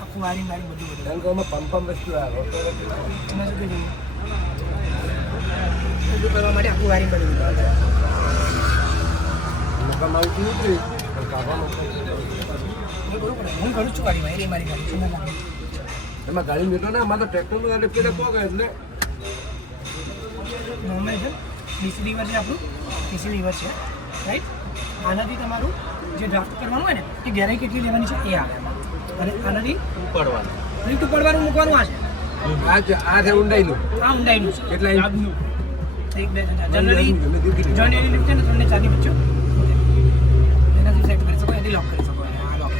આખું વારી મારી બધું પંપ વસ્તુ આવે બધું કરવા માટે આખું વારી બધું હું કરું છું ગાડી મારી મારી ગાડી એમાં ગાડી મીઠો ને અમારે તો ટ્રેક્ટરનું ગાડી પેલા કોક એટલે નોર્મલ છે ડીસી લીવર છે આપણું ડીસી લીવર છે રાઈટ આનાથી તમારું જે ડ્રાફ્ટ કરવાનું હોય ને એ ગેરાઈ કેટલી લેવાની છે એ આવે અને આનાથી ઉપાડવાનું રીટ ઉપાડવાનું મૂકવાનું આ છે આ છે ઊંડાઈનું આ ઊંડાઈનું છે કેટલા યાદનું એક બે જનરલી જનરલી છે ને 3 ને 4 ની વચ્ચે એનાથી સેટ કરી શકો એનાથી લોક કરી શકો આ લોક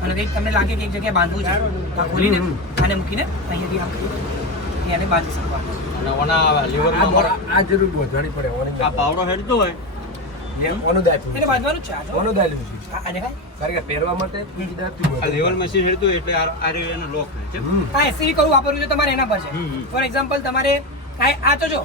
અને કંઈક તમને લાગે કે એક જગ્યાએ બાંધવું છે તો ખોલીને આને મૂકીને અહીંયાથી આમ કરી એને બાંધી શકવાનું અને ઓના લીવરમાં આ જરૂર બોધવાની પડે ઓની આ પાવડો હેડતો હોય ઓનું દાયતું એને બાંધવાનું છે ઓનું દાયલું છે આ દેખાય કારણ કે પહેરવા માટે બીજી દાયતું આ લેવલ મશીન હેડતું હોય એટલે આ એનો લોક છે આ એસસીવી કયું વાપરવું છે તમારે એના પર છે ફોર એક્ઝામ્પલ તમારે આ તો જો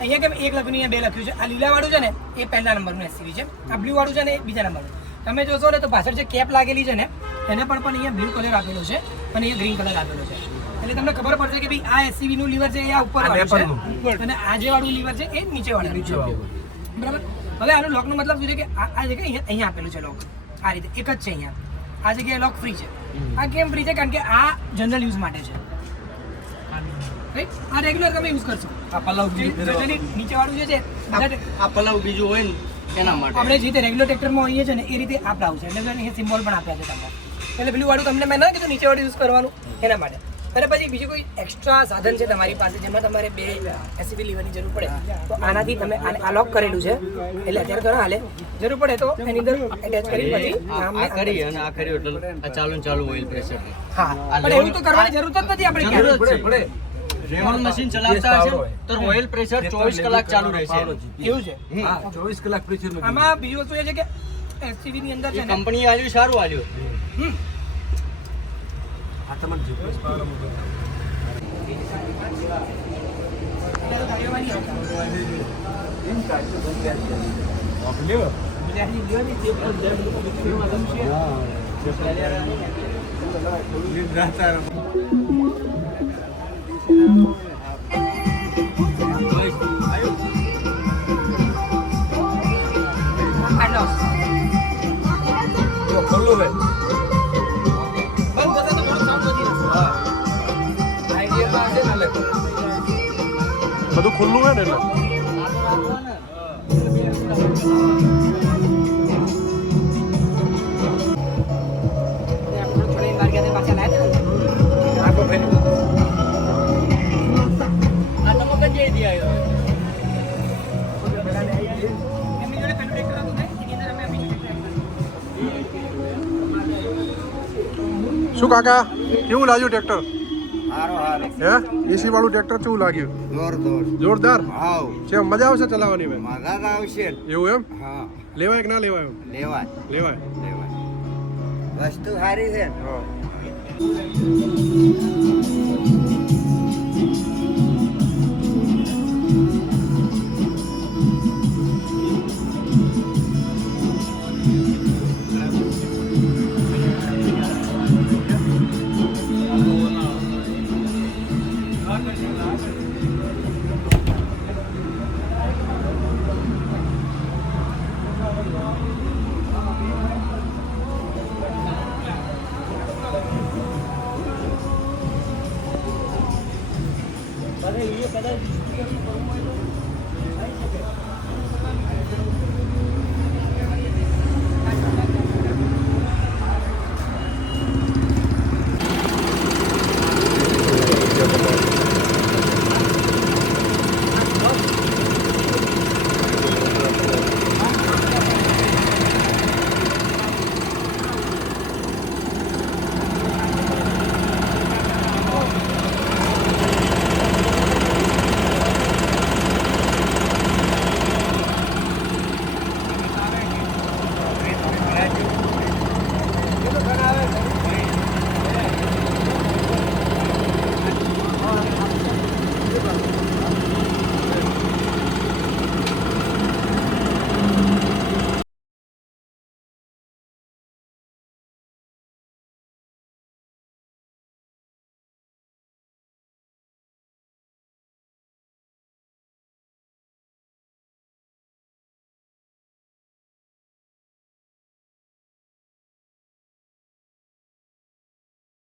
અહીંયા કેમ એક લખ્યું અહીંયા બે લખ્યું છે આ લીલા વાળું છે ને એ પહેલા નંબરનું એસસીવી છે આ બ્લુ વાળું છે ને એ બીજા નંબરનું તમે જોશો ને તો પાછળ જે કેપ લાગેલી છે ને એને પણ અહીંયા બ્લુ કલર આપેલો છે અને અહીંયા ગ્રીન કલર આપેલો છે એટલે તમને ખબર પડશે કે ભાઈ આ એસસીવી નું લીવર છે એ આ ઉપર વાળું છે અને આ જે વાળું લીવર છે એ નીચે વાળું છે બરાબર હવે આનું લોકનો મતલબ શું છે કે આ જગ્યાએ અહીંયા આપેલું છે લોક આ રીતે એક જ છે અહીંયા આ જગ્યાએ લોક ફ્રી છે આ કેમ ફ્રી છે કારણ કે આ જનરલ યુઝ માટે છે રાઈટ આ રેગ્યુલર તમે યુઝ કરશો આ પલાવ નીચે વાળું જે છે આ પલાવ બીજું હોય ને એના માટે આપણે જે રીતે રેગ્યુલર ટ્રેક્ટરમાં હોઈએ છે ને એ રીતે આ પ્લાવ છે એટલે અહીંયા સિમ્બોલ પણ આપ્યા છે તમને એટલે પેલું વાળું તમને મેં ના કીધું નીચે વાળું યુઝ કરવાનું એના માટે અને પછી બીજું કોઈ એક્સ્ટ્રા સાધન છે તમારી પાસે જેમાં તમારે બે એસસીવી લીવરની જરૂર પડે તો આનાથી તમે આને આ લોક કરેલું છે એટલે અત્યારે તો ના હાલે જરૂર પડે તો એની અંદર એટેચ કરી પછી આ કરી અને આ કર્યું એટલે આ ચાલુ ને ચાલુ ઓઇલ પ્રેશર હા પણ એવું તો કરવાની જરૂર જ નથી આપણે જરૂર જ પડે પડે રેવલ મશીન ચલાવતા હશે તો ઓઇલ પ્રેશર 24 કલાક ચાલુ રહેશે એવું છે હા 24 કલાક પ્રેશરનું આમાં બીજું વસ્તુ એ છે કે એસસીવી ની અંદર છે ને કંપની આલ્યું સારું આલ્યું આ તમને જીપીએસ પાવર ખુલ્લું હોય બધું ખુલ્લું હોય ને એટલે શું કાકા કેવું લાગ્યું ટ્રેક્ટર હે એસી વાળું ટ્રેક્ટર કેવું લાગ્યું જોરદાર છે મજા આવશે ચલાવવાની મજા આવશે એવું એમ હા લેવાય કે ના લેવાય એમ લેવાય લેવાય વસ્તુ સારી છે હા